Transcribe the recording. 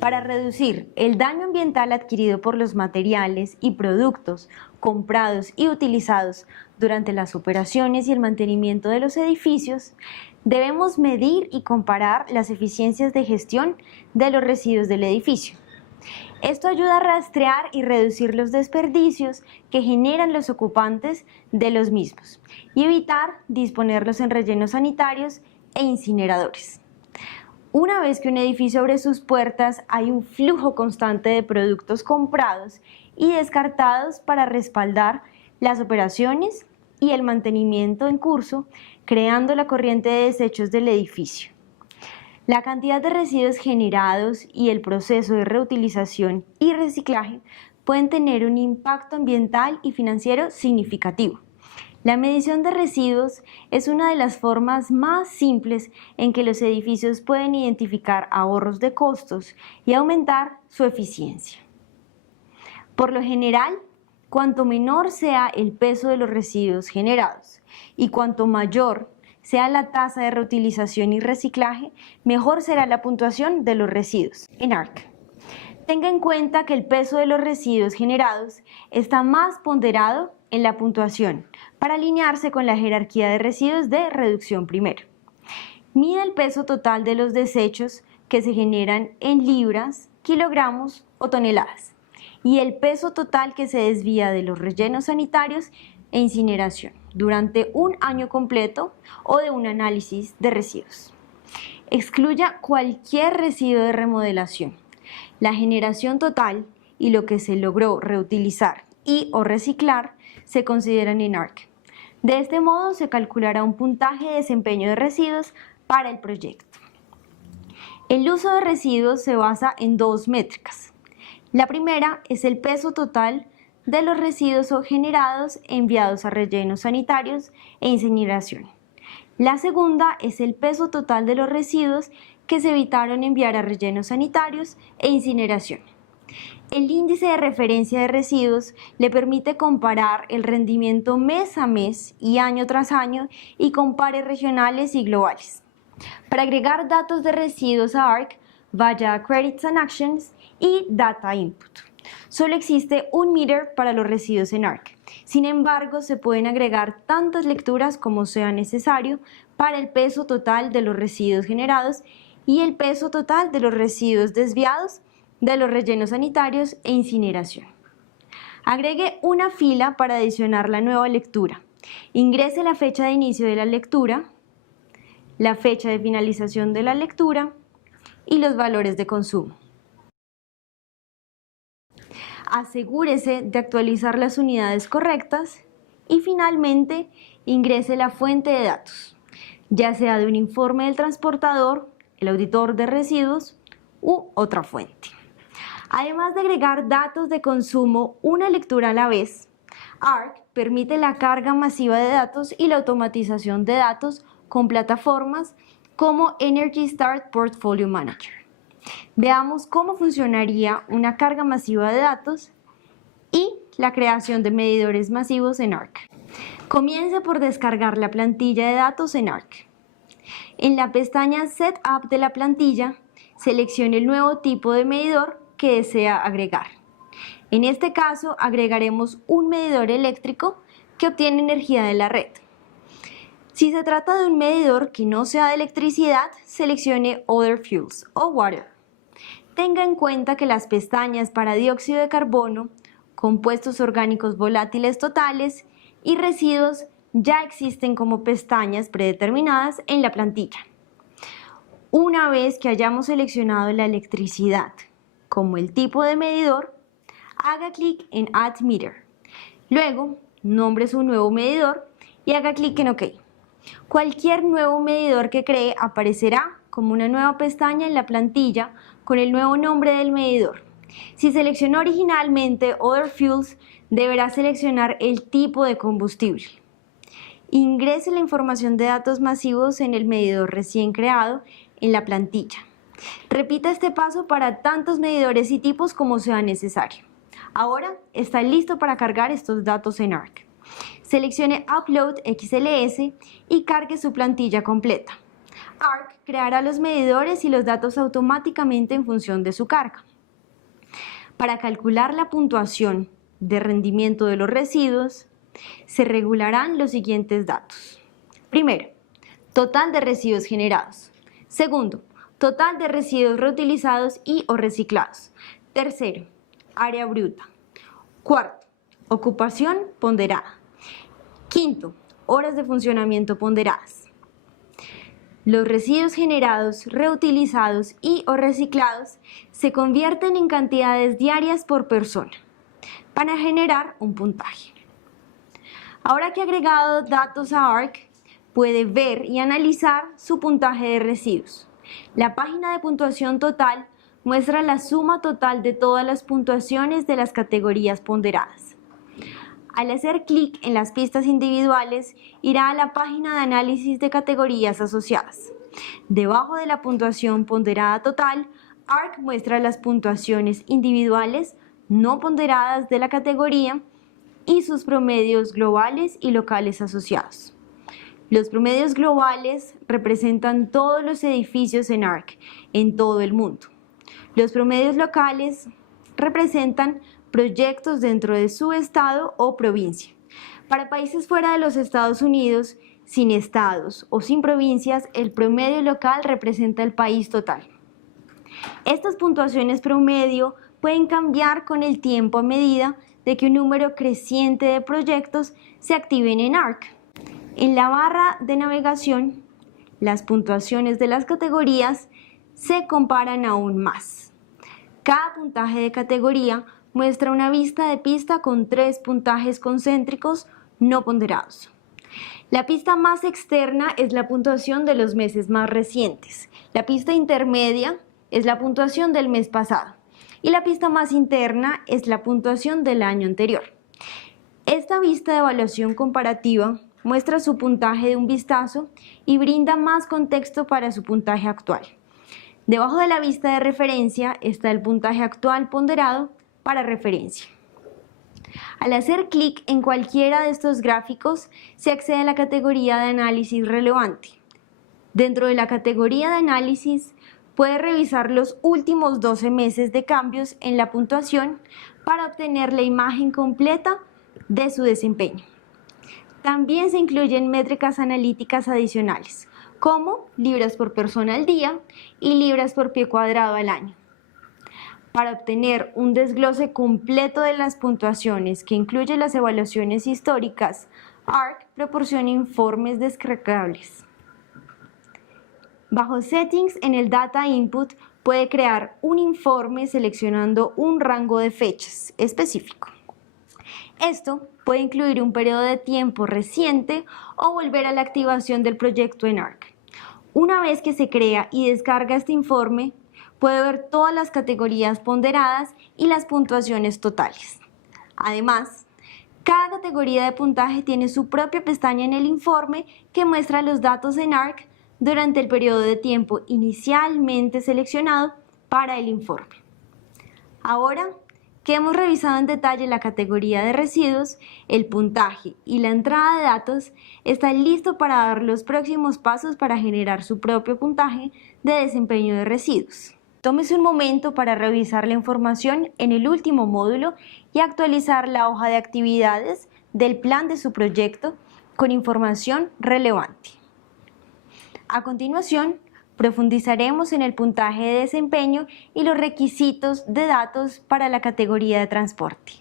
Para reducir el daño ambiental adquirido por los materiales y productos comprados y utilizados durante las operaciones y el mantenimiento de los edificios, debemos medir y comparar las eficiencias de gestión de los residuos del edificio. Esto ayuda a rastrear y reducir los desperdicios que generan los ocupantes de los mismos y evitar disponerlos en rellenos sanitarios e incineradores. Una vez que un edificio abre sus puertas, hay un flujo constante de productos comprados y descartados para respaldar las operaciones y el mantenimiento en curso, creando la corriente de desechos del edificio. La cantidad de residuos generados y el proceso de reutilización y reciclaje pueden tener un impacto ambiental y financiero significativo. La medición de residuos es una de las formas más simples en que los edificios pueden identificar ahorros de costos y aumentar su eficiencia. Por lo general, cuanto menor sea el peso de los residuos generados y cuanto mayor sea la tasa de reutilización y reciclaje, mejor será la puntuación de los residuos en ARC. Tenga en cuenta que el peso de los residuos generados está más ponderado en la puntuación para alinearse con la jerarquía de residuos de reducción primero. Mida el peso total de los desechos que se generan en libras, kilogramos o toneladas y el peso total que se desvía de los rellenos sanitarios e incineración durante un año completo o de un análisis de residuos. Excluya cualquier residuo de remodelación. La generación total y lo que se logró reutilizar y o reciclar se consideran en ARC. De este modo se calculará un puntaje de desempeño de residuos para el proyecto. El uso de residuos se basa en dos métricas. La primera es el peso total de los residuos generados enviados a rellenos sanitarios e incineración. La segunda es el peso total de los residuos que se evitaron enviar a rellenos sanitarios e incineración. El índice de referencia de residuos le permite comparar el rendimiento mes a mes y año tras año y con pares regionales y globales. Para agregar datos de residuos a ARC, vaya a Credits and Actions y Data Input. Solo existe un meter para los residuos en ARC. Sin embargo, se pueden agregar tantas lecturas como sea necesario para el peso total de los residuos generados y el peso total de los residuos desviados de los rellenos sanitarios e incineración. Agregue una fila para adicionar la nueva lectura. Ingrese la fecha de inicio de la lectura, la fecha de finalización de la lectura y los valores de consumo. Asegúrese de actualizar las unidades correctas y finalmente ingrese la fuente de datos, ya sea de un informe del transportador, el auditor de residuos u otra fuente. Además de agregar datos de consumo una lectura a la vez, ARC permite la carga masiva de datos y la automatización de datos con plataformas como Energy Start Portfolio Manager. Veamos cómo funcionaría una carga masiva de datos y la creación de medidores masivos en ARC. Comience por descargar la plantilla de datos en ARC. En la pestaña Setup de la plantilla, seleccione el nuevo tipo de medidor que desea agregar. En este caso, agregaremos un medidor eléctrico que obtiene energía de la red. Si se trata de un medidor que no sea de electricidad, seleccione Other Fuels o Water. Tenga en cuenta que las pestañas para dióxido de carbono, compuestos orgánicos volátiles totales y residuos ya existen como pestañas predeterminadas en la plantilla. Una vez que hayamos seleccionado la electricidad como el tipo de medidor, haga clic en Add Meter. Luego, nombre su nuevo medidor y haga clic en OK. Cualquier nuevo medidor que cree aparecerá como una nueva pestaña en la plantilla con el nuevo nombre del medidor. Si seleccionó originalmente Other Fuels, deberá seleccionar el tipo de combustible. Ingrese la información de datos masivos en el medidor recién creado en la plantilla. Repita este paso para tantos medidores y tipos como sea necesario. Ahora está listo para cargar estos datos en ARC. Seleccione Upload XLS y cargue su plantilla completa. ARC creará los medidores y los datos automáticamente en función de su carga. Para calcular la puntuación de rendimiento de los residuos, se regularán los siguientes datos. Primero, total de residuos generados. Segundo, total de residuos reutilizados y o reciclados. Tercero, área bruta. Cuarto, ocupación ponderada. Quinto, horas de funcionamiento ponderadas. Los residuos generados, reutilizados y o reciclados se convierten en cantidades diarias por persona para generar un puntaje. Ahora que ha agregado datos a ARC, puede ver y analizar su puntaje de residuos. La página de puntuación total muestra la suma total de todas las puntuaciones de las categorías ponderadas. Al hacer clic en las pistas individuales, irá a la página de análisis de categorías asociadas. Debajo de la puntuación ponderada total, ARC muestra las puntuaciones individuales no ponderadas de la categoría y sus promedios globales y locales asociados. Los promedios globales representan todos los edificios en ARC en todo el mundo. Los promedios locales representan proyectos dentro de su estado o provincia. Para países fuera de los Estados Unidos, sin estados o sin provincias, el promedio local representa el país total. Estas puntuaciones promedio pueden cambiar con el tiempo a medida de que un número creciente de proyectos se activen en ARC. En la barra de navegación, las puntuaciones de las categorías se comparan aún más. Cada puntaje de categoría muestra una vista de pista con 3 puntajes concéntricos no ponderados. La pista más externa es la puntuación de los meses más recientes. La pista intermedia es la puntuación del mes pasado. Y la pista más interna es la puntuación del año anterior. Esta vista de evaluación comparativa muestra su puntaje de un vistazo y brinda más contexto para su puntaje actual. Debajo de la vista de referencia está el puntaje actual ponderado para referencia. Al hacer clic en cualquiera de estos gráficos, se accede a la categoría de análisis relevante. Dentro de la categoría de análisis, puede revisar los últimos 12 meses de cambios en la puntuación para obtener la imagen completa de su desempeño. También se incluyen métricas analíticas adicionales, como libras por persona al día y libras por pie cuadrado al año. Para obtener un desglose completo de las puntuaciones que incluye las evaluaciones históricas, ARC proporciona informes descargables. Bajo Settings, en el Data Input, puede crear un informe seleccionando un rango de fechas específico. Esto puede incluir un periodo de tiempo reciente o volver a la activación del proyecto en ARC. Una vez que se crea y descarga este informe, puede ver todas las categorías ponderadas y las puntuaciones totales. Además, cada categoría de puntaje tiene su propia pestaña en el informe que muestra los datos en ARC durante el periodo de tiempo inicialmente seleccionado para el informe. Ahora que hemos revisado en detalle la categoría de residuos, el puntaje y la entrada de datos, está listo para dar los próximos pasos para generar su propio puntaje de desempeño de residuos. Tómese un momento para revisar la información en el último módulo y actualizar la hoja de actividades del plan de su proyecto con información relevante. A continuación, profundizaremos en el puntaje de desempeño y los requisitos de datos para la categoría de transporte.